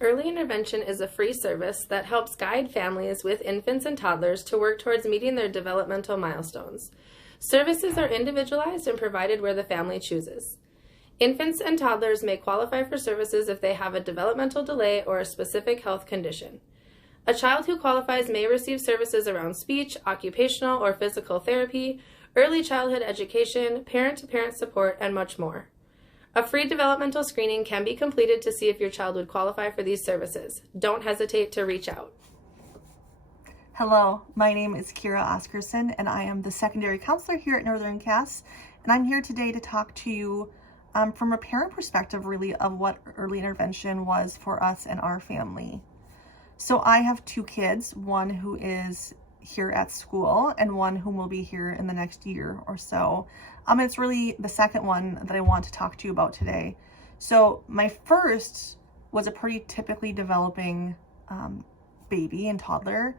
Early intervention is a free service that helps guide families with infants and toddlers to work towards meeting their developmental milestones. Services are individualized and provided where the family chooses. Infants and toddlers may qualify for services if they have a developmental delay or a specific health condition. A child who qualifies may receive services around speech, occupational or physical therapy, early childhood education, parent-to-parent support, and much more. A free developmental screening can be completed to see if your child would qualify for these services. Don't hesitate to reach out. Hello, my name is Kira Oscarson, and I am the secondary counselor here at Northern Cass, and I'm here today to talk to you from a parent perspective, really, of what early intervention was for us and our family. So I have two kids, one who is here at school and one whom will be here in the next year or so. It's really the second one that I want to talk to you about today. So my first was a pretty typically developing baby and toddler.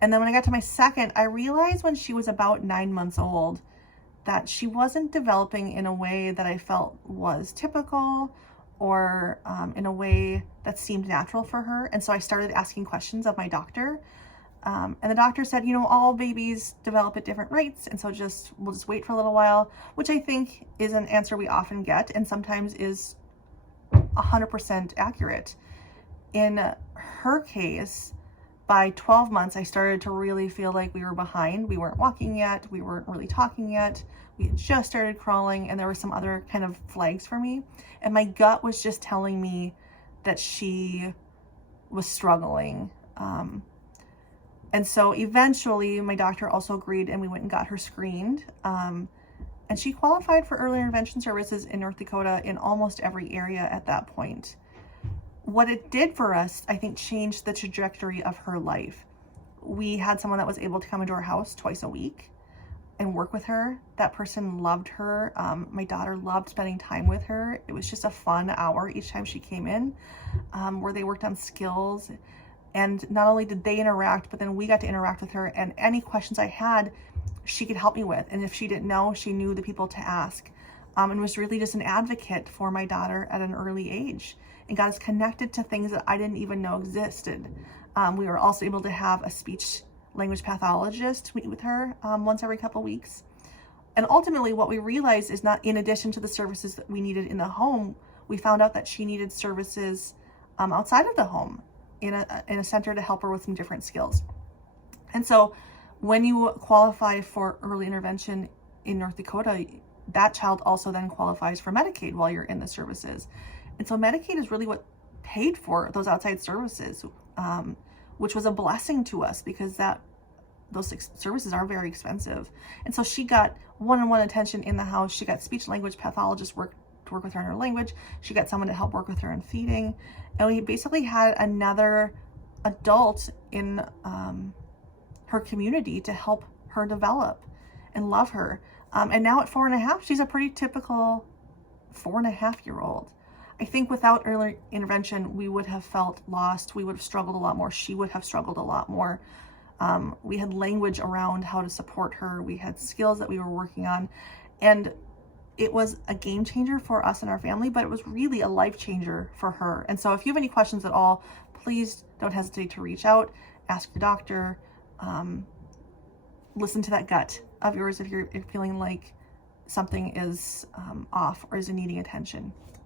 And then when I got to my second, I realized when she was about 9 months old that she wasn't developing in a way that I felt was typical or in a way that seemed natural for her. And so I started asking questions of my doctor. And the doctor said, all babies develop at different rates. And so we'll just wait for a little while, which I think is an answer we often get and sometimes is 100% accurate. In her case, by 12 months, I started to really feel like we were behind. We weren't walking yet. We weren't really talking yet. We had just started crawling, and there were some other kind of flags for me. And my gut was just telling me that she was struggling. And so eventually my doctor also agreed and we went and got her screened. And she qualified for early intervention services in North Dakota in almost every area at that point. What it did for us, I think, changed the trajectory of her life. We had someone that was able to come into our house twice a week and work with her. That person loved her. My daughter loved spending time with her. It was just a fun hour each time she came in, where they worked on skills. And not only did they interact, but then we got to interact with her, and any questions I had, she could help me with. And if she didn't know, she knew the people to ask. And was really just an advocate for my daughter at an early age and got us connected to things that I didn't even know existed. We were also able to have a speech language pathologist meet with her once every couple weeks. And ultimately what we realized is, not in addition to the services that we needed in the home, we found out that she needed services outside of the home in a center to help her with some different skills. And so when you qualify for early intervention in North Dakota, that child also then qualifies for Medicaid while you're in the services. And so Medicaid is really what paid for those outside services, which was a blessing to us because those services are very expensive. And so she got one-on-one attention in the house. She got speech language pathologists to work with her in her language. She got someone to help work with her in feeding. And we basically had another adult in her community to help her develop and love her. And now at 4.5, she's a pretty typical 4.5-year-old. I think without early intervention, we would have felt lost. We would have struggled a lot more. She would have struggled a lot more. We had language around how to support her. We had skills that we were working on. And it was a game changer for us and our family, but it was really a life changer for her. And so if you have any questions at all, please don't hesitate to reach out, ask your doctor, listen to that gut of yours if you're feeling like something is off or is needing attention.